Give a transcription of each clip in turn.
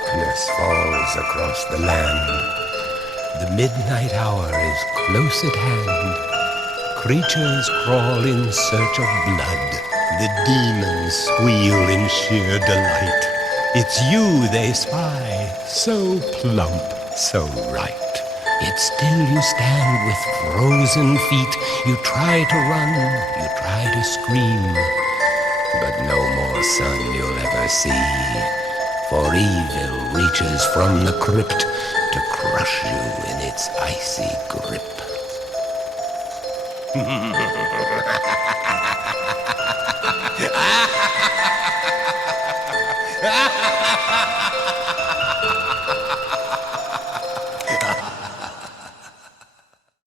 Darkness falls across the land. The midnight hour is close at hand. Creatures crawl in search of blood. The demons squeal in sheer delight. It's you they spy, so plump, so right. Yet still you stand with frozen feet. You try to run, you try to scream, but no more sun you'll ever see. For evil reaches from the crypt to crush you in its icy grip.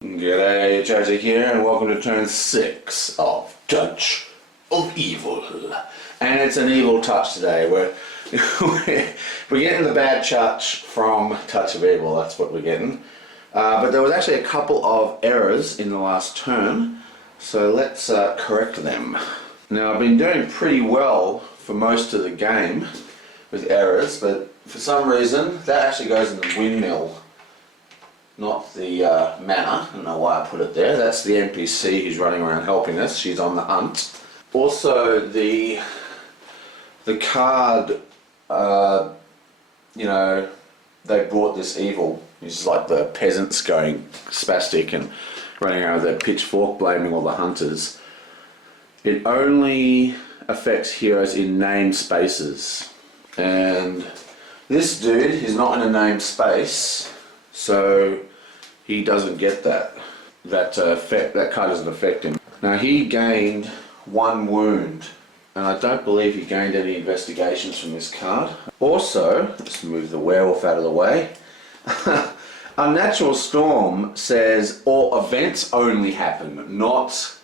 G'day, Jazzy here, and welcome to turn 6 of Touch of Evil. And it's an evil touch today. We're getting the bad touch from Touch of Evil, that's what we're getting. But there was actually a couple of errors in the last turn, so let's correct them. Now, I've been doing pretty well for most of the game with errors, but for some reason that actually goes in the windmill, not the manor. I don't know why I put it there. That's the NPC who's running around helping us. She's on the hunt. Also, the card, you know, they brought this evil. It's like the peasants going spastic and running around with their pitchfork blaming all the hunters. It only affects heroes in named spaces. And this dude is not in a named space, so he doesn't get that effect. That card doesn't affect him. Now, he gained 1 wound, and I don't believe he gained any investigations from this card. Also, let's move the werewolf out of the way. Unnatural Storm says all events only happen, not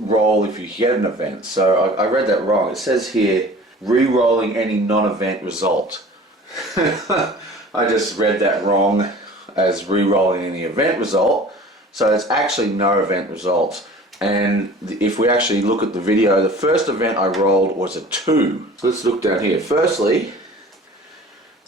roll if you get an event. So I read that wrong. It says here, re-rolling any non-event result. I just read that wrong as re-rolling any event result. So it's actually no event result. And if we actually look at the video, the first event I rolled was a 2. So let's look down here. Firstly,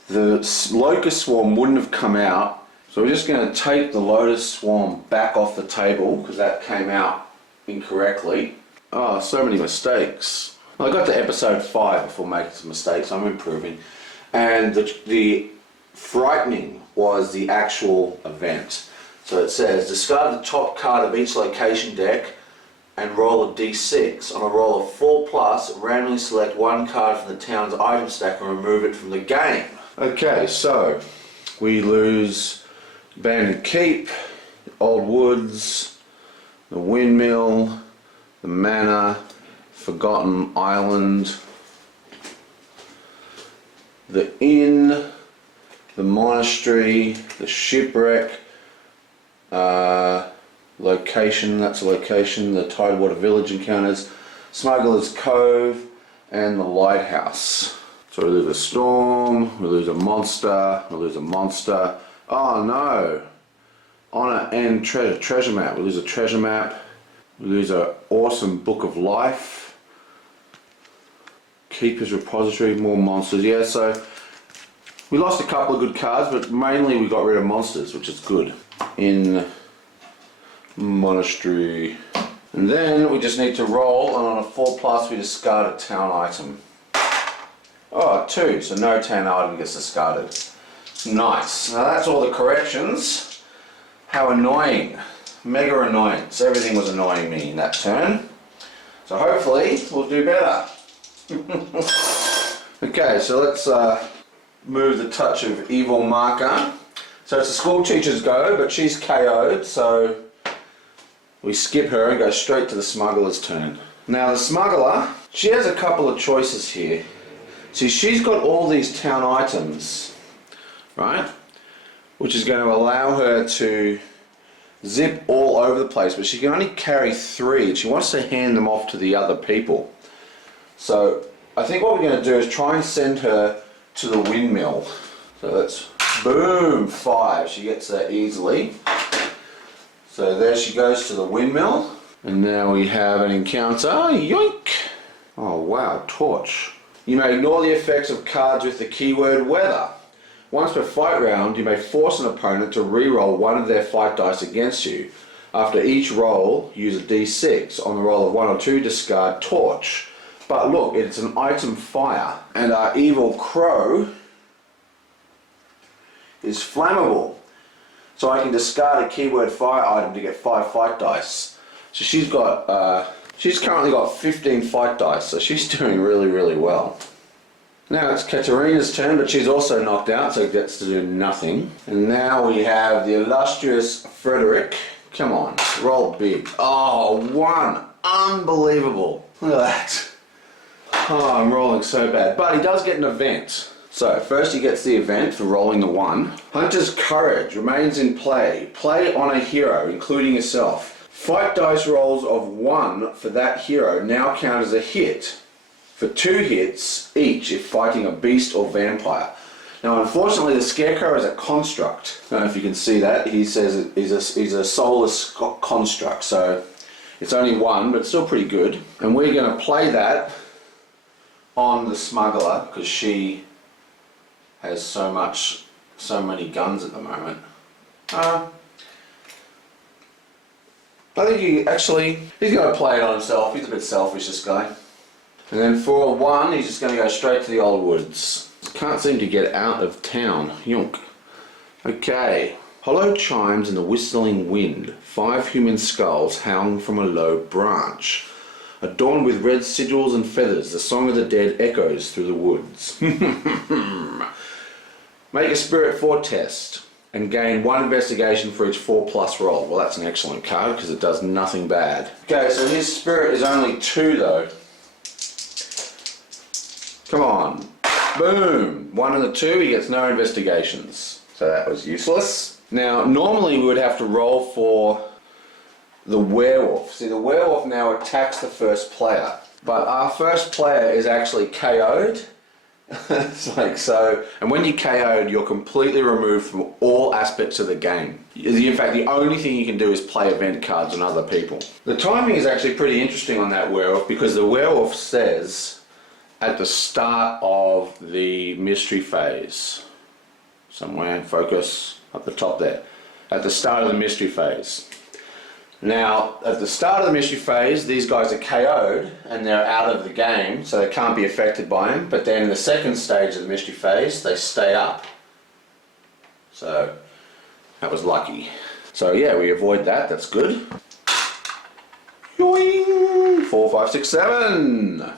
the Locust Swarm wouldn't have come out. So we're just going to take the Lotus Swarm back off the table because that came out incorrectly. Oh, so many mistakes. Well, I got to episode 5 before making some mistakes. I'm improving. And the frightening was the actual event. So it says, discard the top card of each location deck and roll a d6. On a roll of 4+, randomly select 1 card from the town's item stack and remove it from the game. Okay, so we lose Abandoned Keep, Old Woods, the Windmill, the Manor, Forgotten Island, the Inn, the Monastery, the Shipwreck, location, that's a location, the Tidewater Village encounters, Smuggler's Cove, and the Lighthouse. So we lose a storm, we lose a monster, we lose a monster. Oh no! Honor and treasure map. We lose a treasure map. We lose an awesome Book of Life. Keeper's Repository, more monsters. Yeah, so we lost a couple of good cards, but mainly we got rid of monsters, which is good. In Monastery. And then we just need to roll, and on a 4+, we discard a town item. Oh, 2, so no town item gets discarded. Nice. Now that's all the corrections. How annoying. Mega annoying. So everything was annoying me in that turn. So hopefully we'll do better. Okay, so let's move the Touch of Evil marker. So it's a school teacher's go, but she's KO'd, so we skip her and go straight to the smuggler's turn. Now the smuggler, she has a couple of choices here. See, she's got all these town items, right? Which is going to allow her to zip all over the place, but she can only carry 3 and she wants to hand them off to the other people. So I think what we're going to do is try and send her to the windmill. So that's boom, 5. She gets that easily. So there she goes to the windmill. And now we have an encounter. Yoink! Oh wow, torch. You may ignore the effects of cards with the keyword weather. Once per fight round, you may force an opponent to re-roll one of their fight dice against you. After each roll, use a d6. On the roll of 1 or 2, discard torch. But look, it's an item fire, and our evil crow is flammable. So I can discard a keyword fire item to get 5 fight dice. So she's currently got 15 fight dice, so she's doing really, really well. Now it's Katarina's turn, but she's also knocked out, so gets to do nothing. And now we have the illustrious Frederick. Come on, roll big. Oh, 1. Unbelievable. Look at that. Oh, I'm rolling so bad. But he does get an event. So, first he gets the event for rolling the 1. Hunter's Courage remains in play. Play on a hero, including yourself. Fight dice rolls of 1 for that hero now count as a hit. For 2 hits each if fighting a beast or vampire. Now, unfortunately, the Scarecrow is a construct. I don't know if you can see that. He says he's a soulless construct, so it's only 1, but it's still pretty good. And we're going to play that on the smuggler because she has so many guns at the moment. I think he's going to play it on himself. He's a bit selfish, this guy. And then for a 1, he's just going to go straight to the old woods. Can't seem to get out of town. Yunk. Okay. Hollow chimes in the whistling wind. 5 human skulls hung from a low branch. Adorned with red sigils and feathers, the song of the dead echoes through the woods. Make a Spirit 4 test and gain 1 investigation for each 4+ roll. Well, that's an excellent card because it does nothing bad. Okay, so his Spirit is only 2 though. Come on. Boom. 1 and a 2, he gets no investigations. So that was useless. Now, normally we would have to roll for the werewolf. See, the werewolf now attacks the first player. But our first player is actually KO'd. It's like so, and when you're KO'd, you're completely removed from all aspects of the game. In fact, the only thing you can do is play event cards on other people. The timing is actually pretty interesting on that werewolf because the werewolf says at the start of the mystery phase, somewhere, focus, up the top there, at the start of the mystery phase. Now, at the start of the mystery phase, these guys are KO'd and they're out of the game, so they can't be affected by him. But then in the second stage of the mystery phase, they stay up. So, that was lucky. So yeah, we avoid that, that's good. Yoing! 4, 5, 6, 7!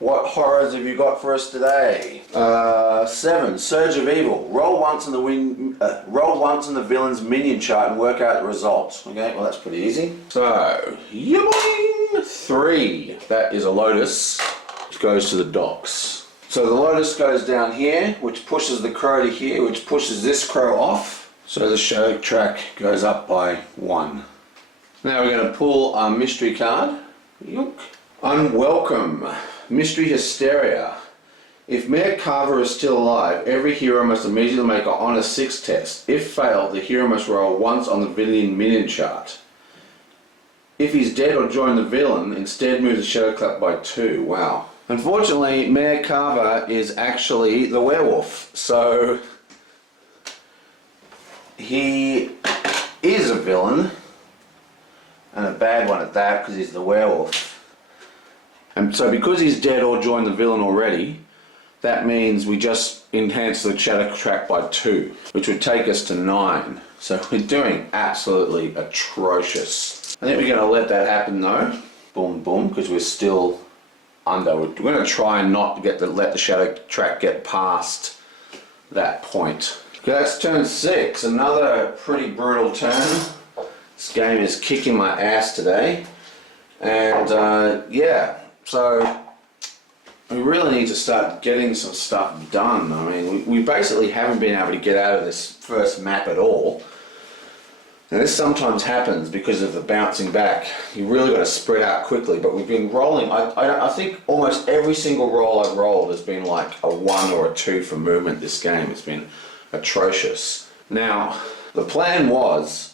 What horrors have you got for us today? 7. Surge of Evil. Roll once on the villain's minion chart and work out the results. Okay, well that's pretty easy. So, yoing! 3. That is a Lotus, which goes to the docks. So the Lotus goes down here, which pushes the crow to here, which pushes this crow off. So the show track goes up by 1. Now we're going to pull our mystery card. Yoink. Unwelcome. Mystery Hysteria. If Mayor Carver is still alive, every hero must immediately make an Honor 6 test. If failed, the hero must roll once on the villain minion chart. If he's dead or joined the villain, instead move the Shadow Clap by 2. Wow. Unfortunately, Mayor Carver is actually the werewolf, so he is a villain, and a bad one at that because he's the werewolf. And so because he's dead or joined the villain already, that means we just enhance the Shadow Track by 2, which would take us to 9. So we're doing absolutely atrocious. I think we're going to let that happen though. Boom, boom, because we're still under. We're going to try and not let the Shadow Track get past that point. Okay, that's turn 6. Another pretty brutal turn. This game is kicking my ass today. And yeah. So we really need to start getting some stuff done. I mean, we basically haven't been able to get out of this first map at all. Now this sometimes happens because of the bouncing back. You really got to spread out quickly, but we've been rolling. I think almost every single roll I've rolled has been like a 1 or a 2 for movement this game. It's been atrocious. Now, the plan was,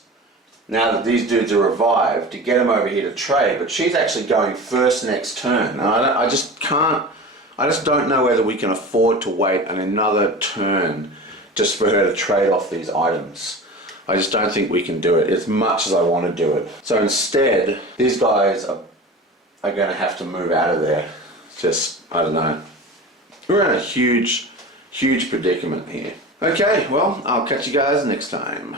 now that these dudes are revived, to get them over here to trade, but she's actually going first next turn. And I just can't I just don't know whether we can afford to wait another turn just for her to trade off these items. I just don't think we can do it as much as I want to do it. So instead, these guys are going to have to move out of there. Just, I don't know. We're in a huge, huge predicament here. Okay, well, I'll catch you guys next time.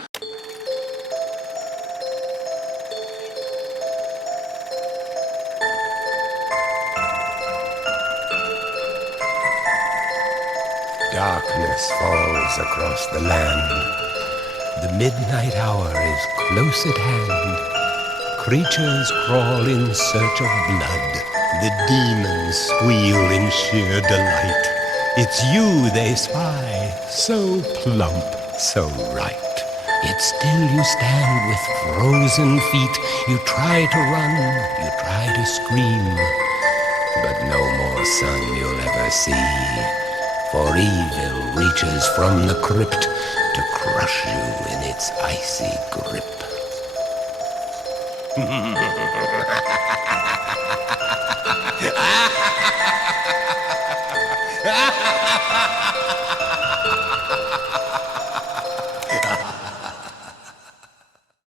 Darkness falls across the land. The midnight hour is close at hand. Creatures crawl in search of blood. The demons squeal in sheer delight. It's you they spy, so plump, so right. Yet still you stand with frozen feet. You try to run, you try to scream, but no more sun you'll ever see. For evil reaches from the crypt to crush you in its icy grip.